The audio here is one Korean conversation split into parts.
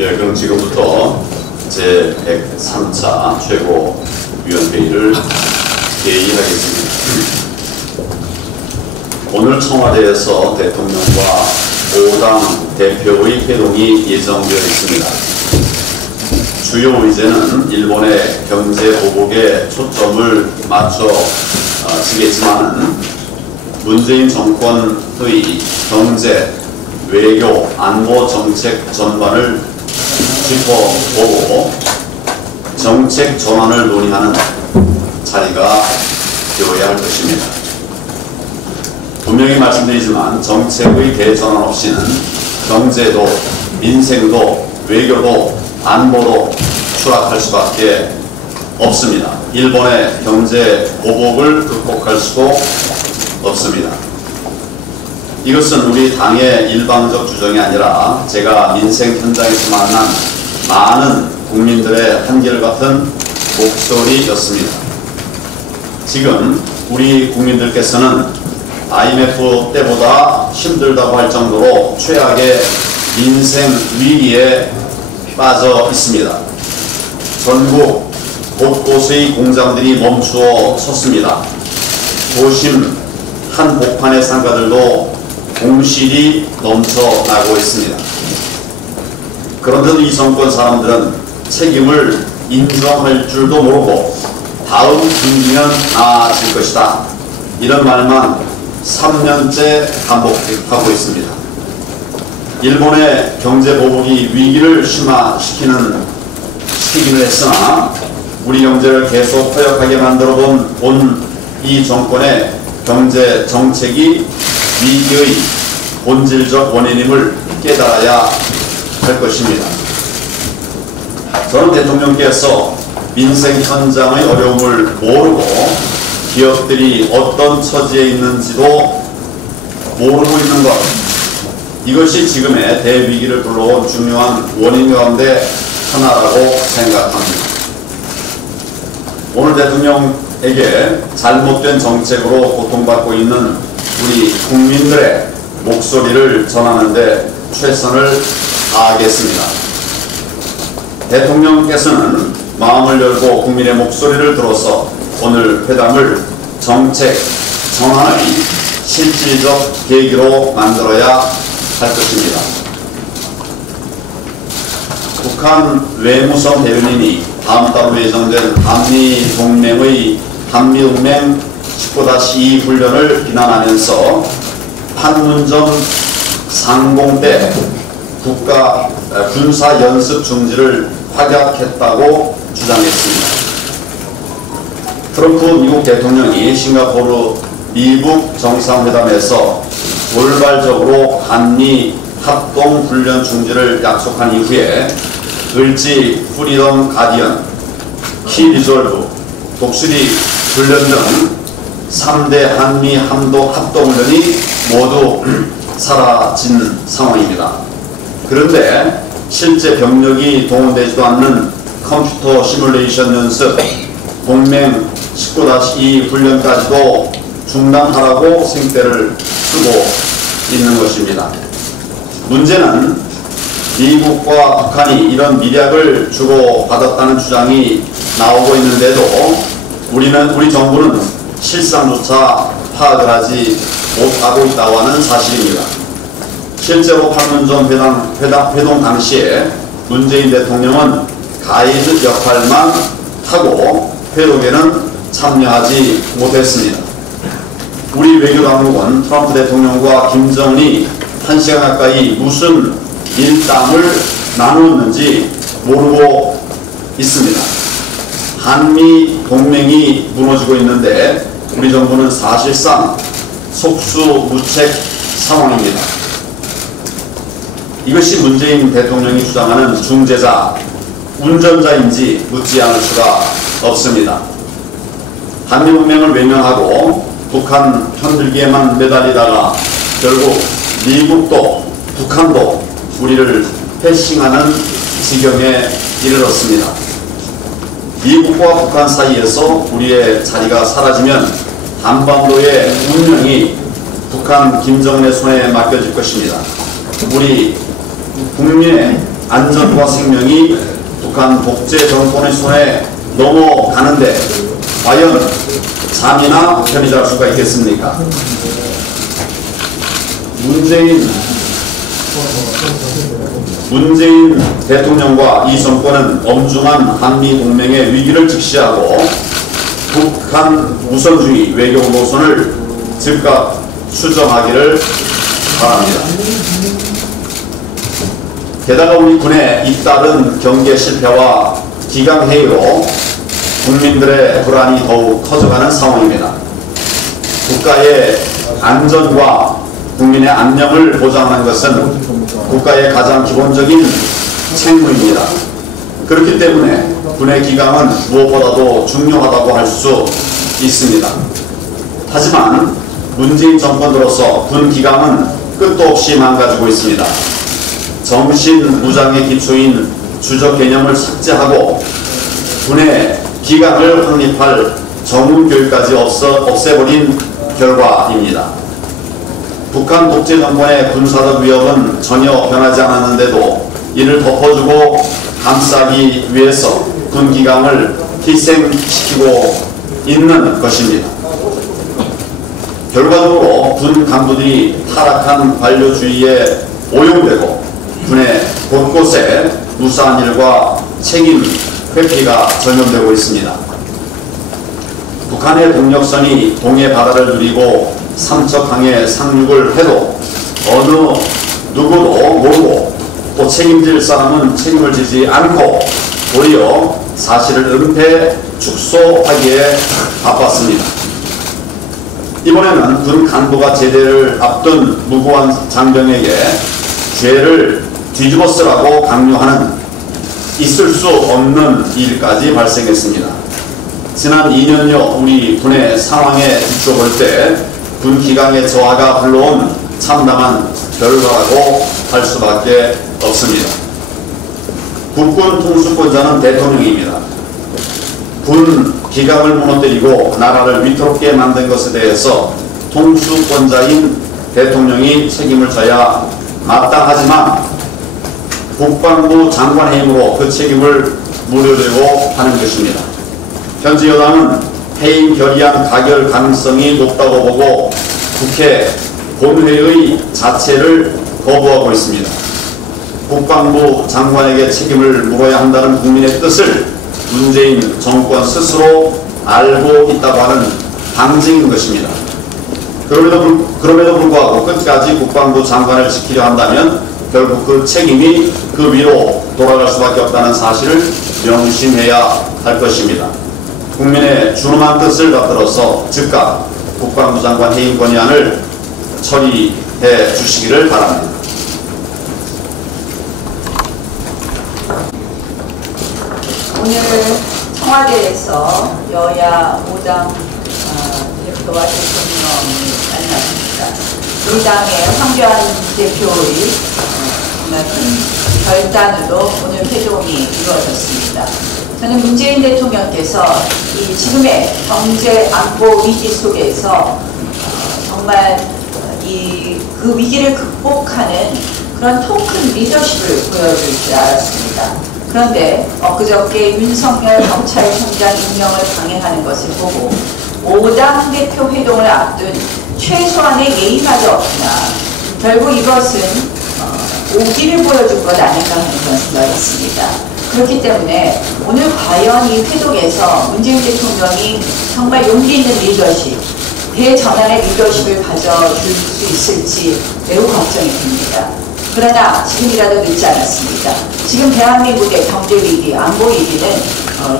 예, 그럼 지금부터 제103차 최고위원회의를 개의하겠습니다. 오늘 청와대에서 대통령과 5당 대표의 회동이 예정되어 있습니다. 주요 의제는 일본의 경제 보복에 초점을 맞춰지겠지만 문재인 정권의 경제, 외교, 안보 정책 전반을 짚어보고 정책 전환을 논의하는 자리가 되어야 할 것입니다. 분명히 말씀드리지만 정책의 대전환 없이는 경제도, 민생도, 외교도, 안보도 추락할 수밖에 없습니다. 일본의 경제 보복을 극복할 수도 없습니다. 이것은 우리 당의 일방적 주장이 아니라 제가 민생 현장에서 만난 많은 국민들의 한결같은 목소리였습니다. 지금 우리 국민들께서는 IMF 때보다 힘들다고 할 정도로 최악의 민생 위기에 빠져 있습니다. 전국 곳곳의 공장들이 멈추어 섰습니다. 도심 한복판의 상가들도 공실이 넘쳐나고 있습니다. 그런데도 이 정권 사람들은 책임을 인정할 줄도 모르고 다음 분기면 나아질 것이다, 이런 말만 3년째 반복하고 있습니다. 일본의 경제 보복이 위기를 심화시키기는 했으나 우리 경제를 계속 허약하게 만들어본 이 정권의 경제 정책이 위기의 본질적 원인임을 깨달아야 할 것입니다. 저는 대통령께서 민생 현장의 어려움을 모르고 기업들이 어떤 처지에 있는지도 모르고 있는 것, 이것이 지금의 대위기를 불러온 중요한 원인 가운데 하나라고 생각합니다. 오늘 대통령에게 잘못된 정책으로 고통받고 있는 우리 국민들의 목소리를 전하는 데 최선을 다하겠습니다. 대통령께서는 마음을 열고 국민의 목소리를 들어서 오늘 회담을 정책 전환의 실질적 계기로 만들어야 할 것입니다. 북한 외무성 대변인이 다음 달로 예정된 한미동맹 19-2 훈련을 비난하면서 판문점 상공 때 국가 군사 연습 중지를 확약했다고 주장했습니다. 트럼프 미국 대통령이 싱가포르 미국 정상회담에서 돌발적으로 한미 합동 훈련 중지를 약속한 이후에 을지 프리덤 가디언, 키 리졸브, 독수리 훈련 등 3대 한미 합동훈련이 모두 사라진 상황입니다. 그런데 실제 병력이 동원되지도 않는 컴퓨터 시뮬레이션 연습, 동맹 19-2 훈련까지도 중단하라고 생떼를 쓰고 있는 것입니다. 문제는 미국과 북한이 이런 미략을 주고받았다는 주장이 나오고 있는데도 우리 정부는 실상조차 파악을 하지 못하고 있다고 하는 사실입니다. 실제로 판문점 회동 당시에 문재인 대통령은 가이드 역할만 하고 회동에는 참여하지 못했습니다. 우리 외교당국은 트럼프 대통령과 김정은이 1시간 가까이 무슨 일담을 나누었는지 모르고 있습니다. 한미 동맹이 무너지고 있는데 우리 정부는 사실상 속수무책 상황입니다. 이것이 문재인 대통령이 주장하는 중재자, 운전자인지 묻지 않을 수가 없습니다. 한미문맹을 외면하고 북한 편들기에만 매달리다가 결국 미국도 북한도 우리를 패싱하는 지경에 이르렀습니다. 미국과 북한 사이에서 우리의 자리가 사라지면 한반도의 운명이 북한 김정은의 손에 맡겨질 것입니다. 우리 국민의 안전과 생명이 북한 독재 정권의 손에 넘어가는데 과연 잠이나 편히 잘 수가 있겠습니까? 문재인 대통령과 이 정권은 엄중한 한미 동맹의 위기를 직시하고 북한 우선주의 외교 노선을 즉각 수정하기를 바랍니다. 게다가 우리 군의 잇따른 경계 실패와 기강회의로 국민들의 불안이 더욱 커져가는 상황입니다. 국가의 안전과 국민의 안녕을 보장하는 것은 국가의 가장 기본적인 책무입니다. 그렇기 때문에 군의 기강은 무엇보다도 중요하다고 할 수 있습니다. 하지만 문재인 정권 들어서 군 기강은 끝도 없이 망가지고 있습니다. 정신 무장의 기초인 주적 개념을 삭제하고 군의 기강을 확립할 전문 교육까지 없애버린 결과입니다. 북한 독재 정권의 군사적 위협은 전혀 변하지 않았는데도 이를 덮어주고 감싸기 위해서 군 기강을 희생시키고 있는 것입니다. 결과적으로 군 간부들이 타락한 관료주의에 오용되고 군의 곳곳에 무사한 일과 책임 회피가 전염되고 있습니다. 북한의 동력선이 동해 바다를 누리고 삼척항에 상륙을 해도 어느 누구도 모르고 또 책임질 사람은 책임을 지지 않고 오히려 사실을 은폐 축소하기에 바빴습니다. 이번에는 군 간부가 제대를 앞둔 무고한 장병에게 죄를 뒤집어 쓰라고 강요하는 있을 수 없는 일까지 발생했습니다. 지난 2년여 우리 군의 상황에 비춰볼 때 군 기강의 저하가 불러온 참담한 결과라고 할 수밖에 없습니다. 국군 통수권자는 대통령입니다. 군 기강을 무너뜨리고 나라를 위태롭게 만든 것에 대해서 통수권자인 대통령이 책임을 져야 마땅하지만 국방부 장관의 힘으로 그 책임을 물으려고 하는 것입니다. 현재 여당은 해임 결의안 가결 가능성이 높다고 보고 국회 본회의 자체를 거부하고 있습니다. 국방부 장관에게 책임을 물어야 한다는 국민의 뜻을 문재인 정권 스스로 알고 있다고 하는 방증인 것입니다. 그럼에도 불구하고 끝까지 국방부 장관을 지키려 한다면 결국 그 책임이 그 위로 돌아갈 수밖에 없다는 사실을 명심해야 할 것입니다. 국민의 준엄한 뜻을 받들어서 즉각 국방부 장관 해임 건의안을 처리해 주시기를 바랍니다. 오늘 청와대에서 여야 5당 대표와 대통령이 만났습니다. 우리 당의 황교안 대표의 정말 큰 결단으로 오늘 회동이 이루어졌습니다. 저는 문재인 대통령께서 이 지금의 경제 안보 위기 속에서 정말 그 위기를 극복하는 그런 통 큰 리더십을 보여줄 줄 알았습니다. 그런데 엊그저께 윤석열 경찰청장 임명을 강행하는 것을 보고 5당 대표 회동을 앞둔 최소한의 예의마저 없으나 결국 이것은 오기를 보여준 것 아닌가 하는 그런 생각이 있습니다. 그렇기 때문에 오늘 과연 이 회동에서 문재인 대통령이 정말 용기 있는 리더십, 대전환의 리더십을 가져줄 수 있을지 매우 걱정이 됩니다. 그러나 지금이라도 늦지 않았습니다. 지금 대한민국의 경제위기, 안보위기는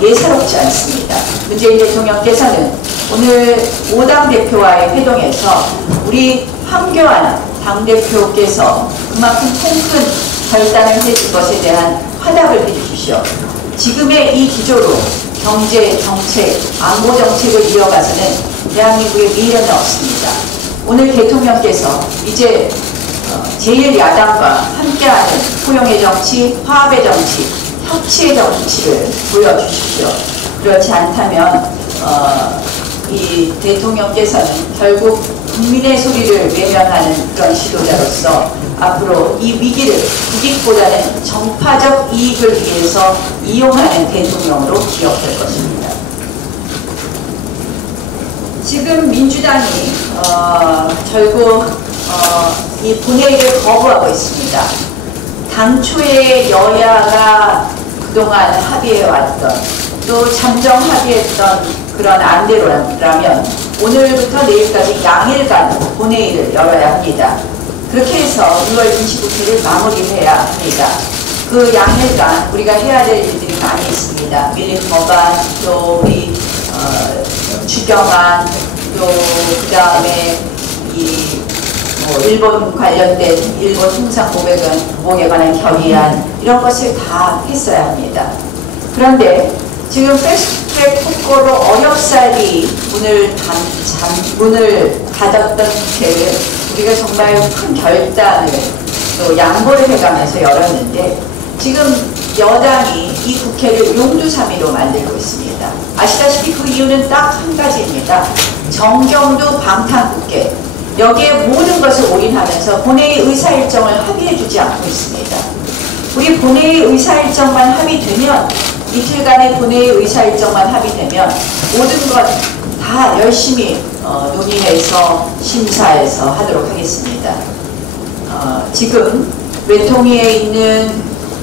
예사롭지 않습니다. 문재인 대통령께서는 오늘 5당 대표와의 회동에서 우리 황교안 당대표께서 그만큼 통큰 결단을 해준 것에 대한 화답을 해주십시오. 지금의 이 기조로 경제 정책, 안보 정책을 이어가서는 대한민국의 미래는 없습니다. 오늘 대통령께서 이제 제1야당과 함께하는 포용의 정치, 화합의 정치, 협치의 정치를 보여주십시오. 그렇지 않다면 이 대통령께서는 결국 국민의 소리를 외면하는 그런 지도자로서 앞으로 이 위기를 국익보다는 정파적 이익을 위해서 이용하는 대통령으로 기억될 것입니다. 지금 민주당이 결국 이 본회의를 거부하고 있습니다. 당초에 여야가 그동안 합의해왔던 또 잠정 합의했던 그런 안대로라면 오늘부터 내일까지 양일간 본회의를 열어야 합니다. 그렇게 해서 6월 29일을 마무리해야 합니다. 그 양일간 우리가 해야 될 일들이 많이 있습니다. 밀린 법안, 또 우리 추경안, 또 그 다음에 일본 관련된 일본 통상 보복에 관한 결의안, 이런 것을 다 했어야 합니다. 그런데 지금 패스트트랙 특고로 어렵사리 문을 닫았던 국회를 우리가 정말 큰 결단을 또 양보를 해가면서 열었는데, 지금 여당이 이 국회를 용두사미로 만들고 있습니다. 아시다시피 그 이유는 딱 한 가지입니다. 정경두 방탄국회, 여기에 모든 것을 올인하면서 본회의 의사일정을 합의해주지 않고 있습니다. 우리 본회의 의사일정만 합의되면, 이틀간의 본회의 의사일정만 합의되면 모든 것 다 열심히 논의해서 심사해서 하도록 하겠습니다. 지금 외통위에 있는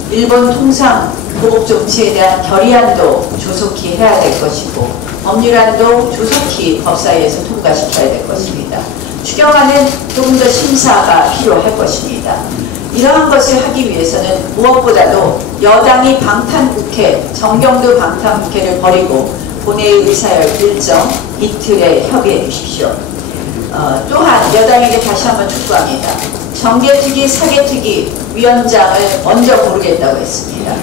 일본 통상 보복 정치에 대한 결의안도 조속히 해야 될 것이고, 법률안도 조속히 법사위에서 통과시켜야 될 것입니다. 추경안은 조금 더 심사가 필요할 것입니다. 이러한 것을 하기 위해서는 무엇보다도 여당이 방탄국회, 정경두 방탄국회를 버리고 본회의 의사일정 이틀에 협의해 주십시오. 또한 여당에게 다시 한번 촉구합니다. 정개특위, 사개특위 위원장을 먼저 고르겠다고 했습니다.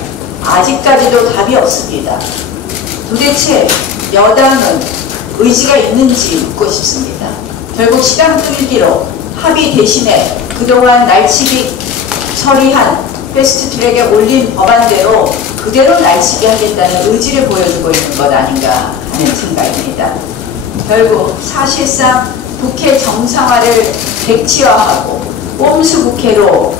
아직까지도 답이 없습니다. 도대체 여당은 의지가 있는지 묻고 싶습니다. 결국 시간 끌기로 합의 대신에 그동안 날치기 처리한 패스트트랙에 올린 법안대로 그대로 날치기 하겠다는 의지를 보여주고 있는 것 아닌가 하는 생각입니다. 결국 사실상 국회 정상화를 백지화하고 꼼수 국회로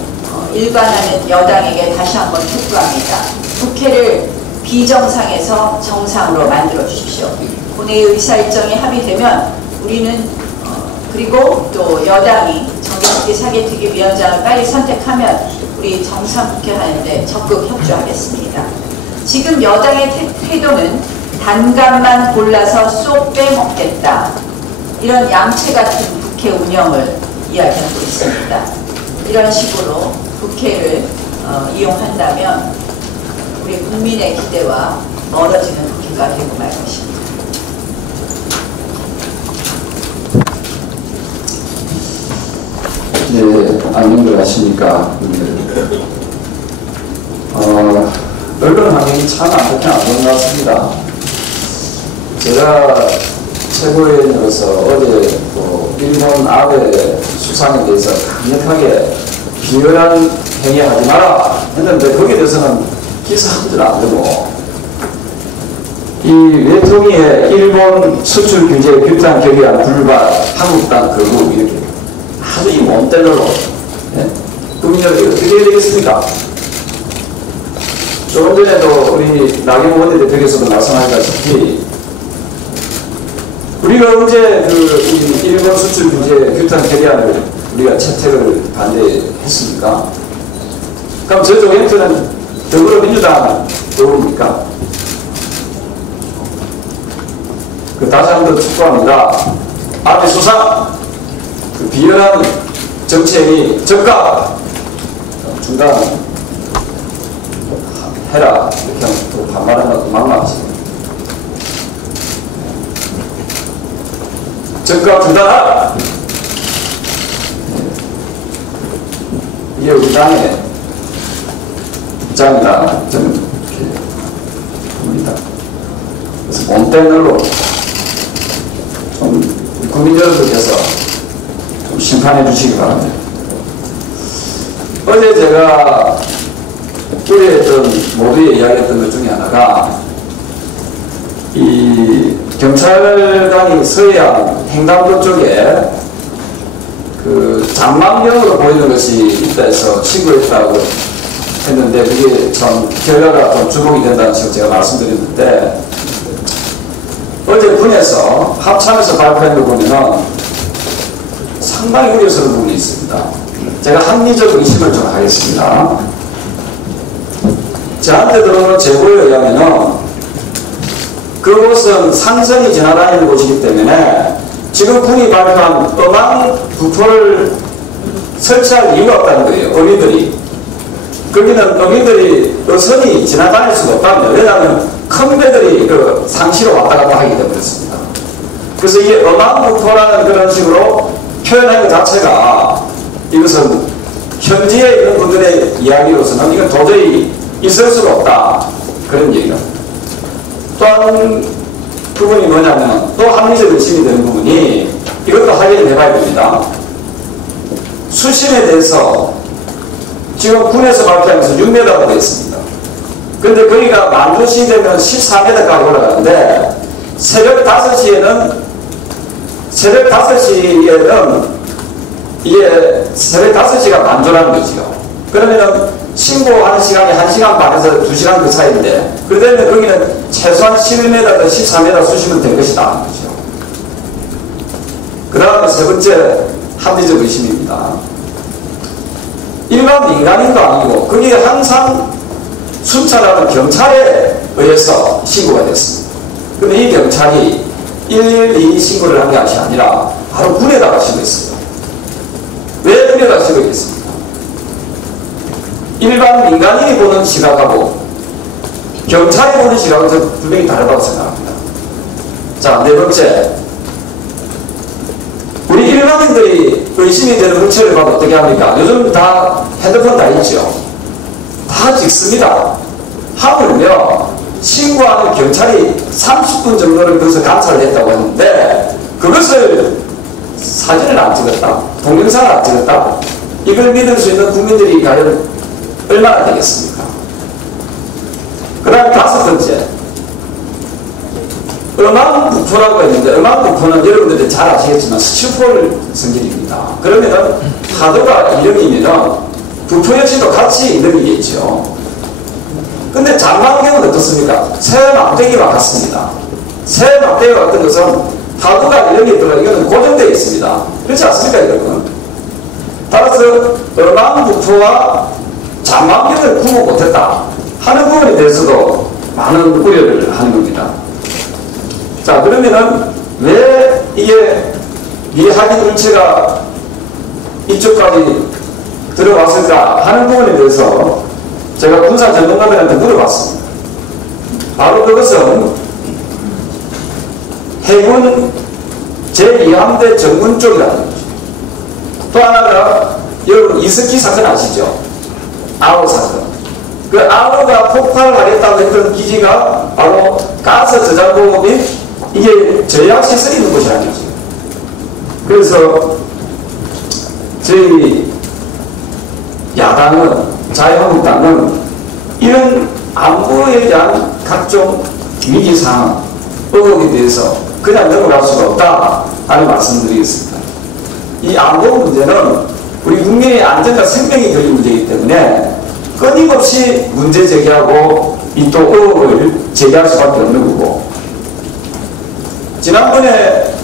일관하는 여당에게 다시 한번 촉구합니다. 국회를 비정상에서 정상으로 만들어 주십시오. 본회의 의사일정이 합의되면 우리는 그리고 또 여당이 정개특위, 사개특위 위원장을 빨리 선택하면 우리 정상국회 하는데 적극 협조하겠습니다. 지금 여당의 태도는 단감만 골라서 쏙 빼먹겠다, 이런 양채 같은 국회 운영을 이야기하고 있습니다. 이런 식으로 국회를 이용한다면 우리 국민의 기대와 멀어지는 국회가 되고 말 것입니다. 네, 안녕들 하십니까. 언론 환경이 참 안 좋게 안 좋은 것 같습니다. 제가 최고위원으로서 어제 일본 아베 수상에 대해서 강력하게 비열한 행위하지 마라 했는데, 거기에 대해서는 기사 한 줄 안 되고, 이 외통위의 일본 수출 규제 규탄 결의안 불발, 한국당 거부, 이렇게 아주 이 몬텔러로 국민들에게 어떻게 해야 되겠습니까? 조금 전에도 우리 나경원 원내대표께서도 말씀하셨다시피, 우리가 언제 이 일본 수출 규제 규탄 결의안을 우리가 채택을 반대했습니까? 그럼 저 조경태는 더불어민주당 도움입니까? 다시 한번 축구합니다. 아베 수상, 그 비열한 정책이 적가 중단 해라, 이렇게 하면 또 반말하면 막막하지. 적과 두달하라. 이게 우리 당의 입장이라 저는 이렇게 봅니다. 그래서 본때널로 좀 국민 여러분께서 좀 심판해 주시기 바랍니다. 어제 제가 우리 모두에 이야기했던 것 중에 하나가 이 경찰관이 서해안 횡단도 쪽에 그 장망경으로 보이는 것이 있다 해서 신고했다고 했는데 그게 참 결과가 좀 주목이 된다는 식으로 제가 말씀드렸는데 어제 군에서 합참에서 발표한 거 보면 상당히 우려스러운 부분이 있습니다. 제가 합리적 의심을 좀 하겠습니다. 저한테 들어오는 제보에 의하면 그곳은 상선이 지나다니는 곳이기 때문에 지금 군이 발표한 음항 부포를 설치할 이유가 없다는 거예요. 어민들이. 거기는 어민들이 선이 지나다닐 수가 없다면 왜냐하면 큰 배들이 그 상시로 왔다 갔다 하기 때문에 그렇습니다. 그래서 이게 음항 부포라는 그런 식으로 표현한 것 자체가 이것은 현지에 있는 분들의 이야기로서는 이건 도저히 있을 수가 없다. 그런 얘기가. 또 한 부분이 뭐냐면 또 합리적 의심이 되는 부분이 이것도 확인을 해봐야 됩니다. 수심에 대해서 지금 군에서 발표하면서 6m라고 되어 있습니다. 근데 거기가 만조시 되면 14m까지 올라가는데 새벽 5시에는 이게 새벽 5시가 만조라는 거죠. 그러면은 신고하는 시간이 1시간 반에서 2시간 그 사이인데 그러면 거기는 최소한 11m에서 14m 수심은 된 것이다. 그 다음에 세 번째 합리적 의심입니다. 일반 민간인도 아니고 거기에 항상 순찰하는 경찰에 의해서 신고가 됐습니다. 그런데 이 경찰이 112 신고를 한 것이 아니라 바로 군에다가 신고했습니다. 왜 군에다가 신고했습니까? 일반 민간인이 보는 시각하고 경찰이 보는 시각은 저는 분명히 다르다고 생각합니다. 자, 네 번째. 우리 일반인들이 의심이 되는 물체를 봐도 어떻게 합니까? 요즘 다 핸드폰 다 있죠. 다 찍습니다. 하물며 신고하는 경찰이 30분 정도를 거기서 감찰을 했다고 하는데 그것을 사진을 안 찍었다. 동영상을 안 찍었다. 이걸 믿을 수 있는 국민들이 과연 얼마나 되겠습니까? 그 다음 다섯 번째. 음항부포라고 했는데 음항부포는 여러분들이 잘 아시겠지만 스티로폼 성질입니다. 그러면은 파도가 1령이면은 부포 역시도 같이 1령이겠죠. 근데 장망경은 어떻습니까? 새 막대기와 같습니다. 새 막대기와 같은 것은 파도가 1령이 들어 이거는 고정되어 있습니다. 그렇지 않습니까, 여러분? 따라서 음항부포와 장망경을 구분 못했다 하는 부분에 대해서도 많은 우려를 하는 겁니다. 자, 그러면은 왜 이게 미확인 물체가 이쪽까지 들어왔을까 하는 부분에 대해서 제가 군사 전문가들한테 물어봤습니다. 바로 그것은 해군 제2함대 정문 쪽이라는 거죠. 또 하나가 여러분 이스키 사건 아시죠? 아우 사건. 그 아우가 폭발하겠다고 했던 기지가 바로 가스 저장고 및 이게 전략시설이 있는 곳이라는 거죠. 그래서 저희 야당은 자유한국당은 이런 안보에 대한 각종 위기상황, 의혹에 대해서 그냥 넘어갈 수가 없다 하는 말씀드리겠습니다. 이 안보 문제는 우리 국민의 안전과 생명이 걸린 문제이기 때문에 끊임없이 문제 제기하고 이 또 의혹을 제기할 수밖에 없는 거고 지난번에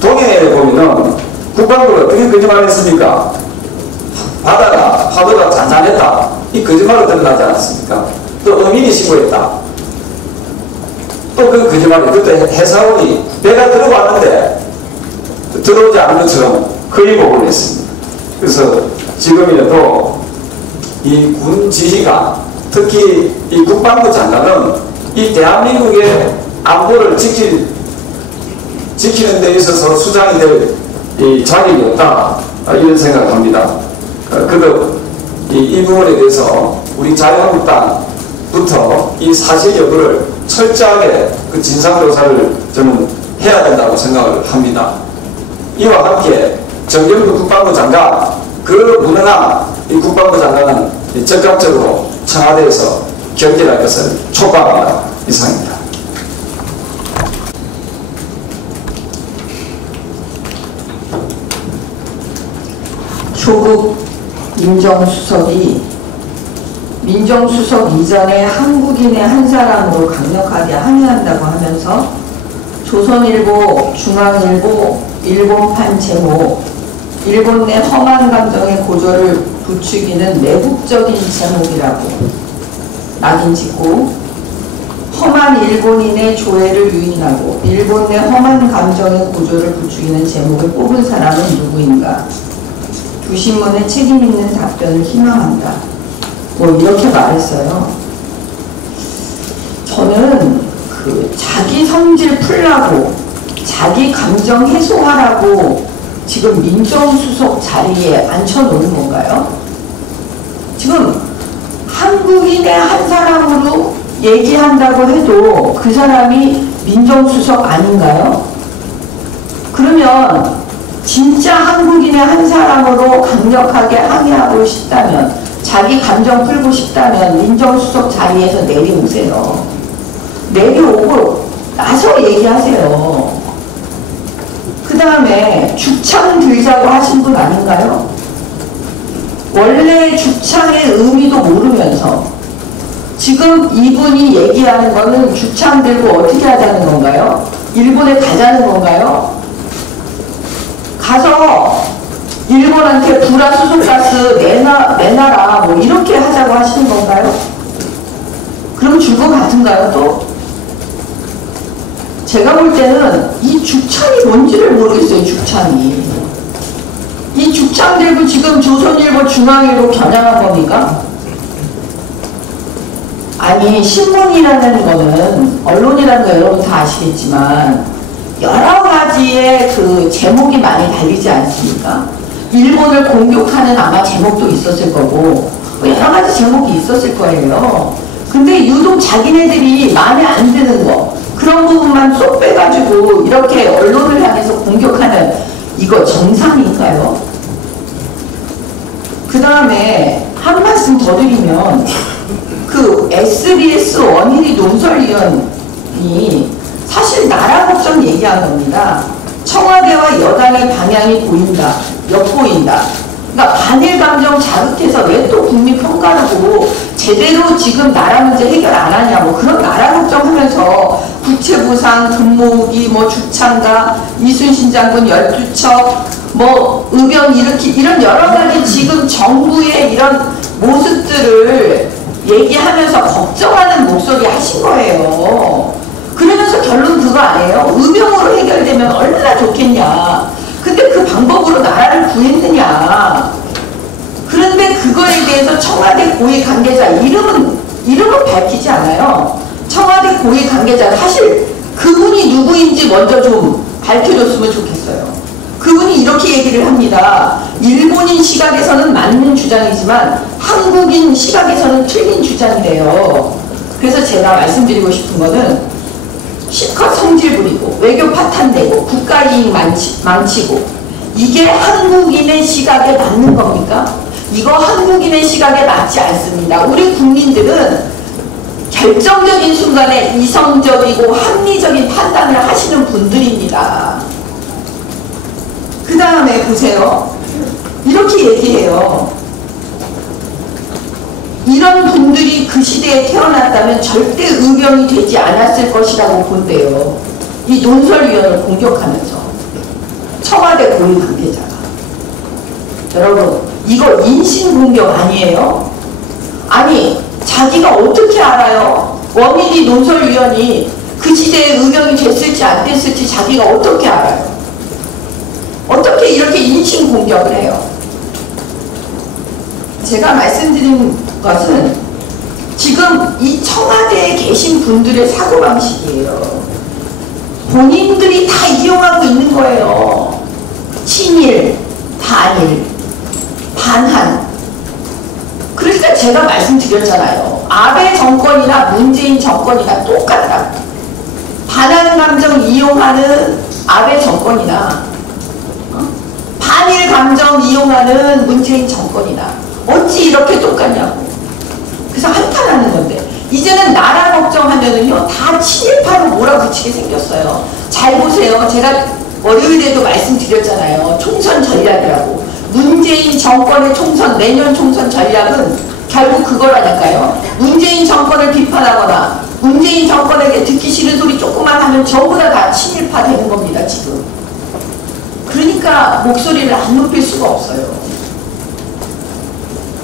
동해에 보면은 국방부가 어떻게 거짓말했습니까? 바다가 파도가 잔잔했다. 이 거짓말로 드러나지 않았습니까? 또 어민이 신고했다. 또 그 거짓말이 그때 해사원이 배가 들어왔는데 들어오지 않은 것처럼 거의 보고를 했습니다. 그래서 지금이라도 이 군 지휘관, 특히 이 국방부 장관은 이 대한민국의 안보를 지킬 지키는 데 있어서 수장이 될 이 자격이 없다, 이런 생각을 합니다. 이 부분에 대해서 우리 자유한국당부터 이 사실 여부를 철저하게 그 진상조사를 저는 해야 된다고 생각을 합니다. 이와 함께 정경부 국방부 장관, 그 무능한 이 국방부 장관은 적극적으로 청와대에서 경질할 것을 촉구합니다. 이상입니다. 조국 민정수석이 민정수석 이전에 한국인의 한 사람으로 강력하게 항의한다고 하면서 조선일보, 중앙일보, 일본판 제목, 일본 내 험한 감정의 고조를 부추기는 매국적인 제목이라고 낙인 찍고, 험한 일본인의 조회를 유인하고 일본 내 험한 감정의 고조를 부추기는 제목을 뽑은 사람은 누구인가? 두 신문에 책임 있는 답변을 희망한다. 뭐 이렇게 말했어요. 저는 그 자기 성질 풀라고, 자기 감정 해소하라고 지금 민정수석 자리에 앉혀놓은 건가요? 지금 한국인의 한 사람으로 얘기한다고 해도 그 사람이 민정수석 아닌가요? 그러면 진짜 한국인의 한 사람으로 강력하게 항의하고 싶다면, 자기 감정 풀고 싶다면 민정수석 자리에서 내려오세요. 내려오고 나서 얘기하세요. 그 다음에 죽창 들자고 하신 분 아닌가요? 원래 죽창의 의미도 모르면서 지금 이분이 얘기하는 거는 죽창 들고 어떻게 하자는 건가요? 일본에 가자는 건가요? 가서 일본한테 불화수소가스 내놔라 뭐 이렇게 하자고 하시는 건가요? 그럼 줄 것 같은가요 또? 제가 볼 때는 이 죽창이 뭔지를 모르겠어요. 죽창이. 이 죽창 들고 지금 조선일보, 중앙일보 겨냥한 겁니까? 아니, 신문이라는 거는, 언론이라는 거 여러분 다 아시겠지만 여러 가지의 그 제목이 많이 달리지 않습니까? 일본을 공격하는 아마 제목도 있었을 거고 여러 가지 제목이 있었을 거예요. 근데 유독 자기네들이 마음에 안 드는 거, 그런 부분만 쏙 빼가지고 이렇게 언론을 향해서 공격하는, 이거 정상인가요? 그 다음에 한 말씀 더 드리면, 그 SBS 원희리 논설위원이 사실 나라 걱정 얘기한 겁니다. 청와대와 여당의 방향이 보인다, 엿보인다. 그러니까 반일 감정 자극해서 왜 또 국민 평가하고 제대로 지금 나라 문제 해결 안 하냐고, 그런 나라 걱정하면서 국채보상, 근무기, 뭐 주창가, 이순신 장군 12척, 뭐 의병 일으키, 이런 여러 가지 지금 정부의 이런 모습들을 얘기하면서 걱정하는 목소리 하신 거예요. 그러면서 결론 그거 아니에요? 의병으로 해결되면 얼마나 좋겠냐. 근데 그 방법으로 나라를 구했느냐. 그런데 그거에 대해서 청와대 고위 관계자 이름은 밝히지 않아요. 청와대 고위 관계자, 사실 그분이 누구인지 먼저 좀 밝혀줬으면 좋겠어요. 그분이 이렇게 얘기를 합니다. 일본인 시각에서는 맞는 주장이지만 한국인 시각에서는 틀린 주장이래요. 그래서 제가 말씀드리고 싶은 거는, 실컷 성질 부리고 외교 파탄내고 국가이익 망치고, 이게 한국인의 시각에 맞는 겁니까? 이거 한국인의 시각에 맞지 않습니다. 우리 국민들은 결정적인 순간에 이성적이고 합리적인 판단을 하시는 분들입니다. 그 다음에 보세요. 이렇게 얘기해요. 이런 분들이 그 시대에 태어났다면 절대 의병이 되지 않았을 것이라고 본대요. 이 논설위원을 공격하면서. 청와대 고위 관계자가. 여러분, 이거 인신공격 아니에요? 아니, 자기가 어떻게 알아요? 원민이 논설위원이 그 시대에 의병이 됐을지 안 됐을지 자기가 어떻게 알아요? 어떻게 이렇게 인신공격을 해요? 제가 말씀드린 것은 지금 이 청와대에 계신 분들의 사고방식이에요. 본인들이 다 이용하고 있는 거예요. 친일, 반일, 반한. 그러니까 제가 말씀드렸잖아요. 아베 정권이나 문재인 정권이나 똑같다. 반한 감정 이용하는 아베 정권이나 반일 감정 이용하는 문재인 정권이나 어찌 이렇게 똑같냐고. 그래서 한탄하는 건데 이제는 나라 걱정하면은요 다 친일파로 몰아붙이게 생겼어요. 잘 보세요. 제가 월요일에도 말씀드렸잖아요. 총선 전략이라고. 문재인 정권의 총선, 내년 총선 전략은 결국 그거라니까요. 문재인 정권을 비판하거나 문재인 정권에게 듣기 싫은 소리 조금만 하면 전부 다 친일파 되는 겁니다, 지금. 그러니까 목소리를 안 높일 수가 없어요.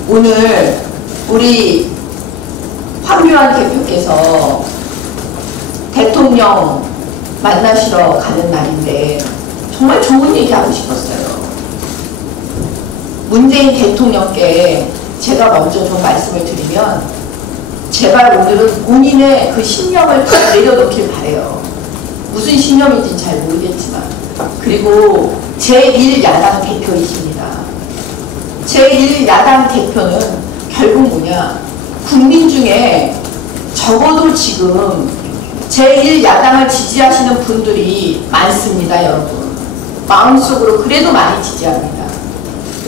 오늘 우리 황교안 대표께서 대통령 만나시러 가는 날인데 정말 좋은 얘기 하고 싶었어요. 문재인 대통령께 제가 먼저 좀 말씀을 드리면 제발 오늘은 본인의 그 신념을 다 내려놓길 바래요. 무슨 신념인지는 잘 모르겠지만. 그리고 제1야당 대표이십니다. 제1야당 대표는 결국 뭐냐, 국민 중에 적어도 지금 제1야당을 지지하시는 분들이 많습니다, 여러분. 마음속으로 그래도 많이 지지합니다.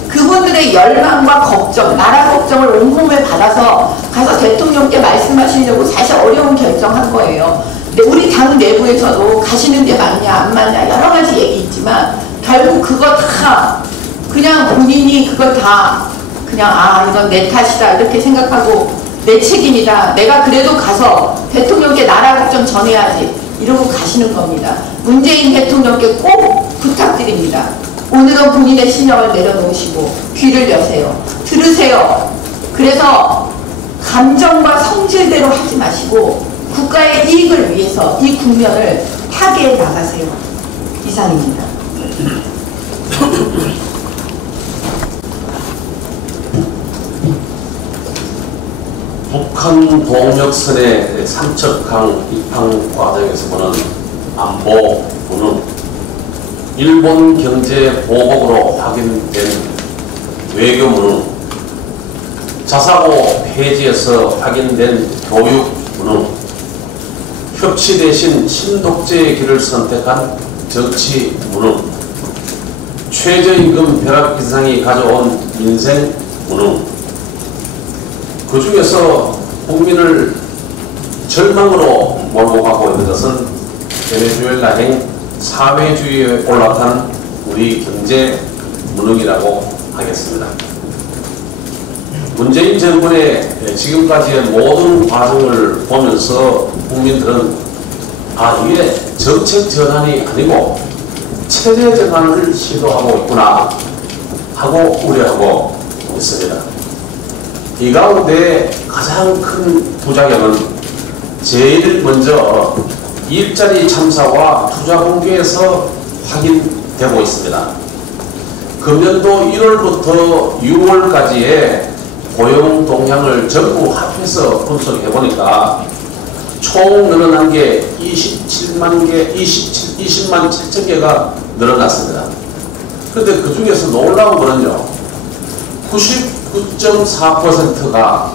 그분들의 열망과 걱정, 나라 걱정을 온몸에 받아서 가서 대통령께 말씀하시려고 사실 어려운 결정한 거예요. 근데 우리 당 내부에서도 가시는 데 맞냐 안 맞냐 여러 가지 얘기 있지만 결국 그거 다 그냥 본인이 그걸 다 그냥 이건 내 탓이다 이렇게 생각하고 내 책임이다. 내가 그래도 가서 대통령께 나라 걱정 전해야지 이러고 가시는 겁니다. 문재인 대통령께 꼭 부탁드립니다. 오늘은 본인의 신념을 내려놓으시고 귀를 여세요. 들으세요. 그래서 감정과 성질대로 하지 마시고 국가의 이익을 위해서 이 국면을 타개해 나가세요. 이상입니다. 북한 동력선의 삼척강 입항 과정에서 보는 안보 부는 일본 경제 보복으로 확인된 외교무능, 자사고 폐지에서 확인된 교육무능, 협치 대신 신독재의 길을 선택한 정치무능, 최저임금 벼락 인상이 가져온 민생무능, 그 중에서 국민을 절망으로 몰고 가고 있는 것은 베네수엘라행 사회주의에 올라탄 우리 경제 무능이라고 하겠습니다. 문재인 정부의 지금까지의 모든 과정을 보면서 국민들은 이게 정책 전환이 아니고 체제 전환을 시도하고 있구나 하고 우려하고 있습니다. 이 가운데 가장 큰 부작용은 제일 먼저 일자리 참사와 투자 공개에서 확인되고 있습니다. 금년도 1월부터 6월까지의 고용 동향을 전부 합해서 분석해 보니까 총 늘어난 게 20만 7천 개가 늘어났습니다. 그런데 그 중에서 놀라운 거는요, 99.4%가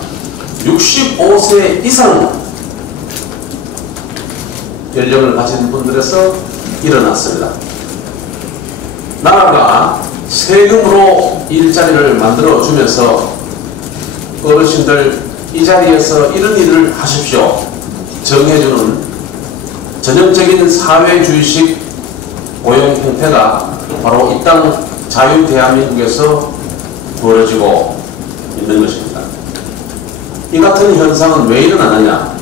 65세 이상 연령을 가진 분들에서 일어났습니다. 나라가 세금으로 일자리를 만들어주면서 어르신들 이 자리에서 이런 일을 하십시오 정해주는 전형적인 사회주의식 고용 형태가 바로 이 땅 자유대한민국에서 벌어지고 있는 것입니다. 이 같은 현상은 왜 일어나느냐?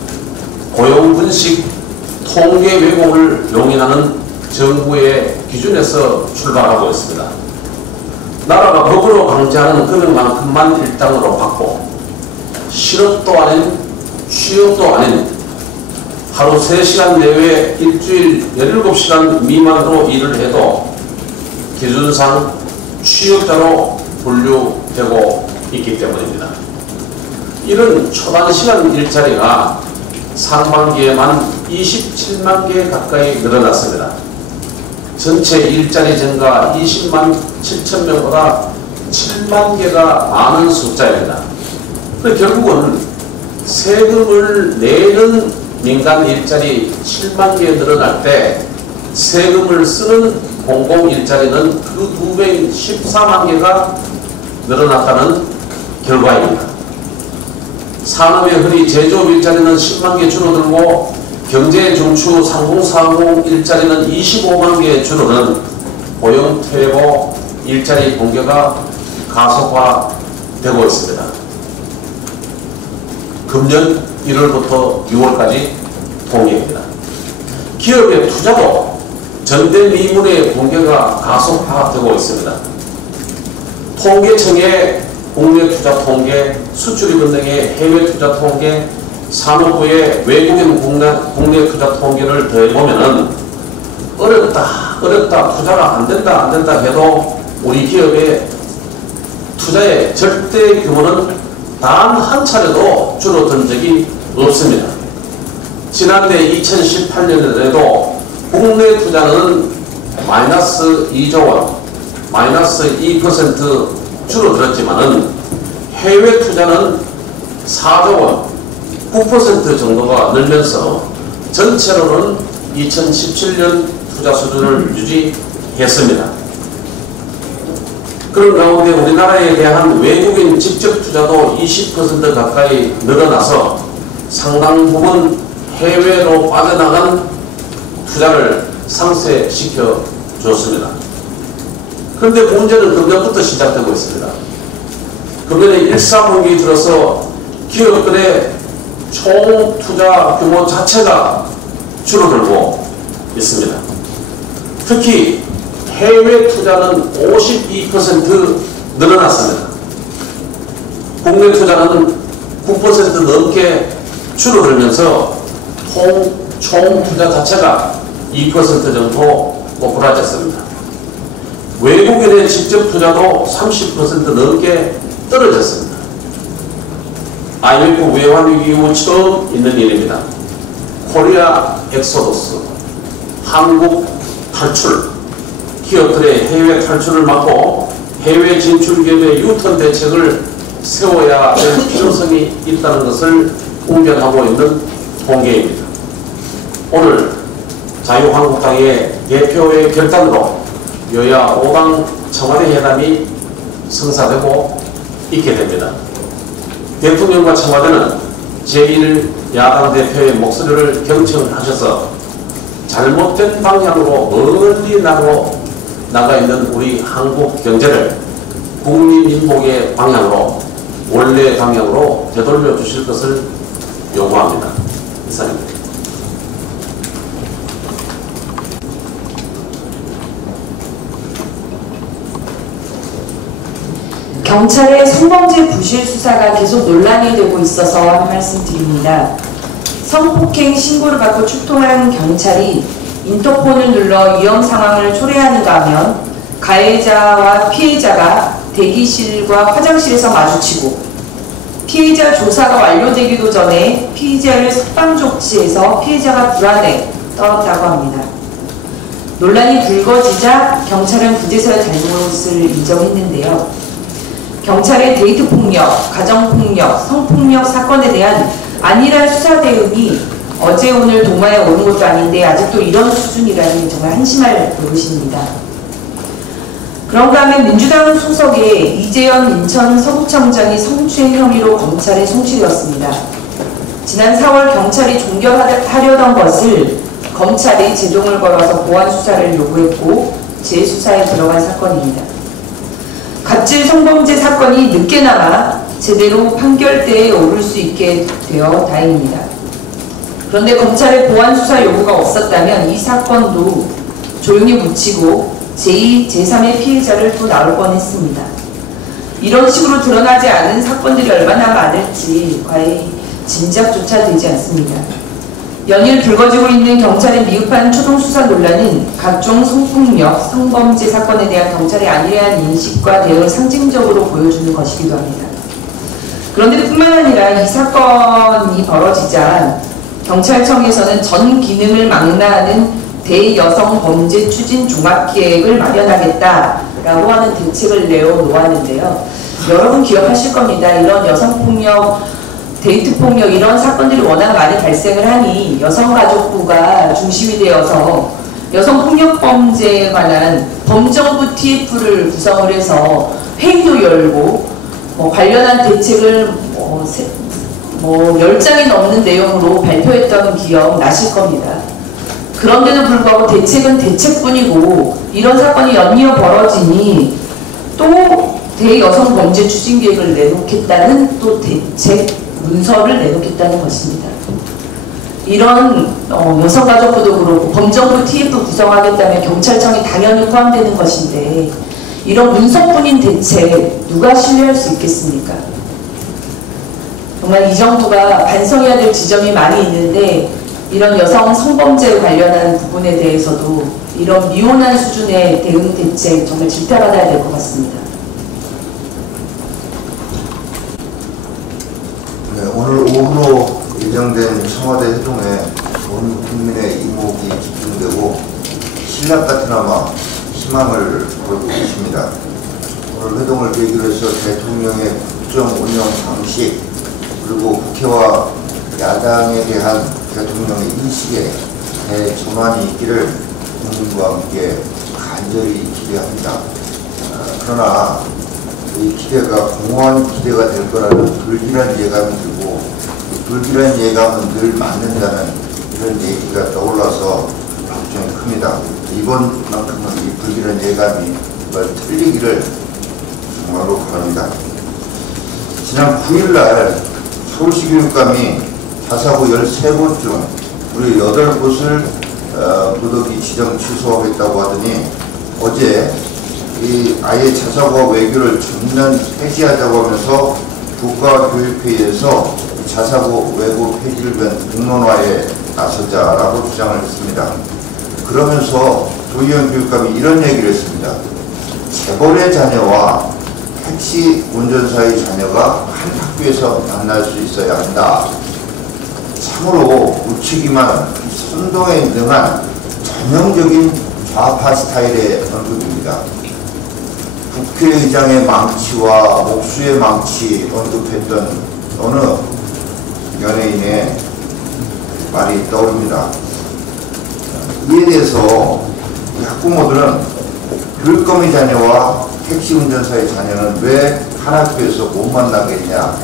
고용분식 통계 왜곡을 용인하는 정부의 기준에서 출발하고 있습니다. 나라가 법으로 강제하는 금액만큼만 일당으로 받고 실업도 아닌 취업도 아닌 하루 3시간 내외 일주일 17시간 미만으로 일을 해도 기준상 취업자로 분류되고 있기 때문입니다. 이런 초단시간 일자리가 상반기에만 27만 개 가까이 늘어났습니다. 전체 일자리 증가 20만 7천 명보다 7만 개가 많은 숫자입니다. 근데 결국은 세금을 내는 민간 일자리 7만 개 늘어날 때 세금을 쓰는 공공 일자리는 그 2배인 14만 개가 늘어났다는 결과입니다. 산업의 흐리 제조업 일자리는 10만 개 줄어들고 경제 중추 상공사공 일자리는 25만 개 줄어든 고용 퇴보 일자리 붕괴가 가속화되고 있습니다. 금년 1월부터 6월까지 통계입니다. 기업의 투자도 전대미문의 붕괴가 가속화되고 있습니다. 통계청의 국내 투자 통계, 수출입은 등의 해외 투자 통계, 산업부의 외국인 국내 투자 통계를 더해보면은 어렵다 투자가 안 된다 해도 우리 기업의 투자의 절대 규모는 단 한 차례도 줄어든 적이 없습니다. 지난해 2018년에도 국내 투자는 마이너스 2조 원, 마이너스 2% 줄어들었지만은 해외 투자는 4조 원, 9% 정도가 늘면서 전체로는 2017년 투자 수준을 유지했습니다. 그런 가운데 우리나라에 대한 외국인 직접 투자도 20% 가까이 늘어나서 상당 부분 해외로 빠져나간 투자를 상쇄시켜 줬습니다. 그런데 문제는 금년부터 시작되고 있습니다. 금년에 1사분기 들어서 기업들의 총 투자 규모 자체가 줄어들고 있습니다. 특히 해외 투자는 52% 늘어났습니다. 국내 투자는 9% 넘게 줄어들면서 총 투자 자체가 2% 정도 꼬꾸라졌습니다. 외국인의 직접 투자도 30% 넘게 떨어졌습니다. IMF 외환위기 이후 처음 있는 일입니다. 코리아 엑소더스, 한국 탈출, 기업들의 해외 탈출을 막고 해외 진출 기업의 유턴 대책을 세워야 할 필요성이 있다는 것을 웅변하고 있는 통계입니다. 오늘 자유한국당의 대표의 결단으로 여야 5당 청와대 회담이 성사되고 있게 됩니다. 대통령과 청와대는 제1야당 대표의 목소리를 경청하셔서 잘못된 방향으로 멀리 나가 있는 우리 한국 경제를 국민민복의 방향으로 원래 방향으로 되돌려 주실 것을 요구합니다. 이상입니다. 경찰의 성범죄 부실 수사가 계속 논란이 되고 있어서 한 말씀 드립니다. 성폭행 신고를 받고 출동한 경찰이 인터폰을 눌러 위험 상황을 초래하는가 하면 가해자와 피해자가 대기실과 화장실에서 마주치고 피해자 조사가 완료되기도 전에 피해자를 석방 조치해서 피해자가 불안에 떨었다고 합니다. 논란이 불거지자 경찰은 그제서야 잘못을 인정했는데요. 경찰의 데이트 폭력, 가정폭력, 성폭력 사건에 대한 안일한 수사 대응이 어제 오늘 도마에 오른 것도 아닌데 아직도 이런 수준이라니 정말 한심할 노릇입니다. 그런가 하면 민주당 소속의 이재현 인천 서구청장이 성추행 혐의로 검찰에 송치되었습니다. 지난 4월 경찰이 종결하려던 것을 검찰이 제동을 걸어서 보완 수사를 요구했고 재수사에 들어간 사건입니다. 갑질 성범죄 사건이 늦게나마 제대로 판결대에 오를 수 있게 되어 다행입니다. 그런데 검찰의 보완 수사 요구가 없었다면 이 사건도 조용히 묻히고 제2, 제3의 피해자를 또 나올 뻔했습니다. 이런 식으로 드러나지 않은 사건들이 얼마나 많을지 과연 짐작조차 되지 않습니다. 연일 불거지고 있는 경찰의 미흡한 초동수사 논란은 각종 성폭력, 성범죄 사건에 대한 경찰의 안일한 인식과 대응을 상징적으로 보여주는 것이기도 합니다. 그런데 뿐만 아니라 이 사건이 벌어지자 경찰청에서는 전 기능을 망라하는 대여성 범죄 추진 종합계획을 마련하겠다라고 하는 대책을 내어놓았는데요. 여러분 기억하실 겁니다. 이런 여성폭력, 데이트폭력 이런 사건들이 워낙 많이 발생을 하니 여성가족부가 중심이 되어서 여성폭력범죄에 관한 범정부 TF를 구성을 해서 회의도 열고 관련한 대책을 10장이 넘는 내용으로 발표했던 기억 나실 겁니다. 그런데도 불구하고 대책은 대책뿐이고 이런 사건이 연이어 벌어지니 또 대여성범죄 추진계획을 내놓겠다는 또 대책 문서를 내놓겠다는 것입니다. 이런 여성가족부도 그렇고 범정부 TF 구성하겠다면 경찰청이 당연히 포함되는 것인데 이런 문서뿐인 대책 누가 신뢰할 수 있겠습니까? 정말 이 정부가 반성해야 될 지점이 많이 있는데 이런 여성 성범죄에 관련한 부분에 대해서도 이런 미온한 수준의 대응 대책 정말 질타받아야 될 것 같습니다. 네, 오늘 오후로 예정된 청와대 회동에 온 국민의 이목이 집중되고 신락 같으나마 희망을 걸고 계십니다. 오늘 회동을 계기로 해서 대통령의 국정 운영 방식 그리고 국회와 야당에 대한 대통령의 인식에 대전환이 있기를 국민과 함께 간절히 기대합니다. 그러나 이 기대가 공허한 기대가 될 거라는 불길한 예감이 들고 불길한 예감은 늘 맞는다는 이런 얘기가 떠올라서 걱정이 큽니다. 이번만큼은 이 불길한 예감이 틀리기를 정말로 바랍니다. 지난 9일날 서울시 교육감이 자사고 13곳 중 우리 8곳을 부득이 지정 취소하겠다고 하더니 어제 아예 자사고와 외교를 전면 폐지하자고 하면서 국가교육회의에서 자사고 외고 폐지를 위한 공론화에 나서자라고 주장을 했습니다. 그러면서 조희연 교육감이 이런 얘기를 했습니다. 재벌의 자녀와 택시 운전사의 자녀가 한 학교에서 만날 수 있어야 한다. 참으로 우치기만 선동에 능한 전형적인 좌파 스타일의 언급입니다. 국회의장의 망치와 목수의 망치 언급했던 어느 연예인의 말이 떠오릅니다. 이에 대해서 학부모들은 교육감의 자녀와 택시 운전사의 자녀는 왜 한 학교에서 못 만나겠냐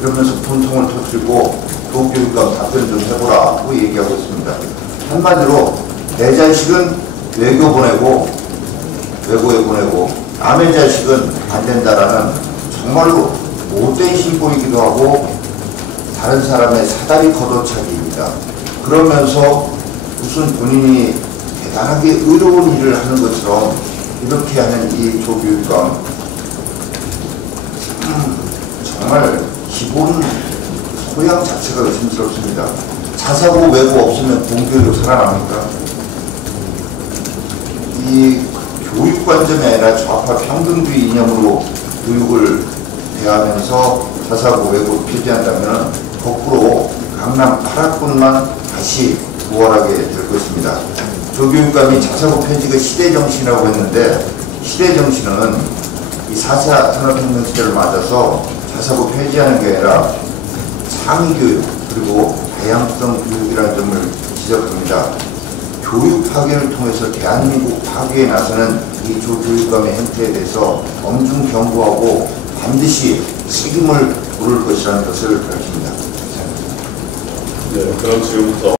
이러면서 분통을 터뜨리고 도교육감 답변 좀 해보라고 얘기하고 있습니다. 한마디로 내 자식은 외고 보내고 외고에 보내고 남의 자식은 안 된다라는 정말로 못된 신보이기도 하고 다른 사람의 사다리 걷어차기입니다. 그러면서 무슨 본인이 대단하게 의로운 일을 하는 것처럼 이렇게 하는 이 조교육감 정말 기본 소양 자체가 의심스럽습니다. 자사고 외고 없으면 공교육 살아납니까? 이 교육 관점이 아니라 좌파 평등주의 이념으로 교육을 대하면서 자사고 외고 폐지한다면 거꾸로 강남 8학군만 다시 부활하게 될 것입니다. 조교육감이 자사고 폐지가 시대정신이라고 했는데 시대정신은 이 4차 산업혁명 시대를 맞아서 자사고 폐지하는 게 아니라 창의교육 그리고 다양성 교육이라는 점을 지적합니다. 교육 파괴를 통해서 대한민국 파괴에 나서는 이 조교육감의 행태에 대해서 엄중 경고하고 반드시 책임을 물을 것이라는 것을 밝힙니다. 네, 그럼 지금부터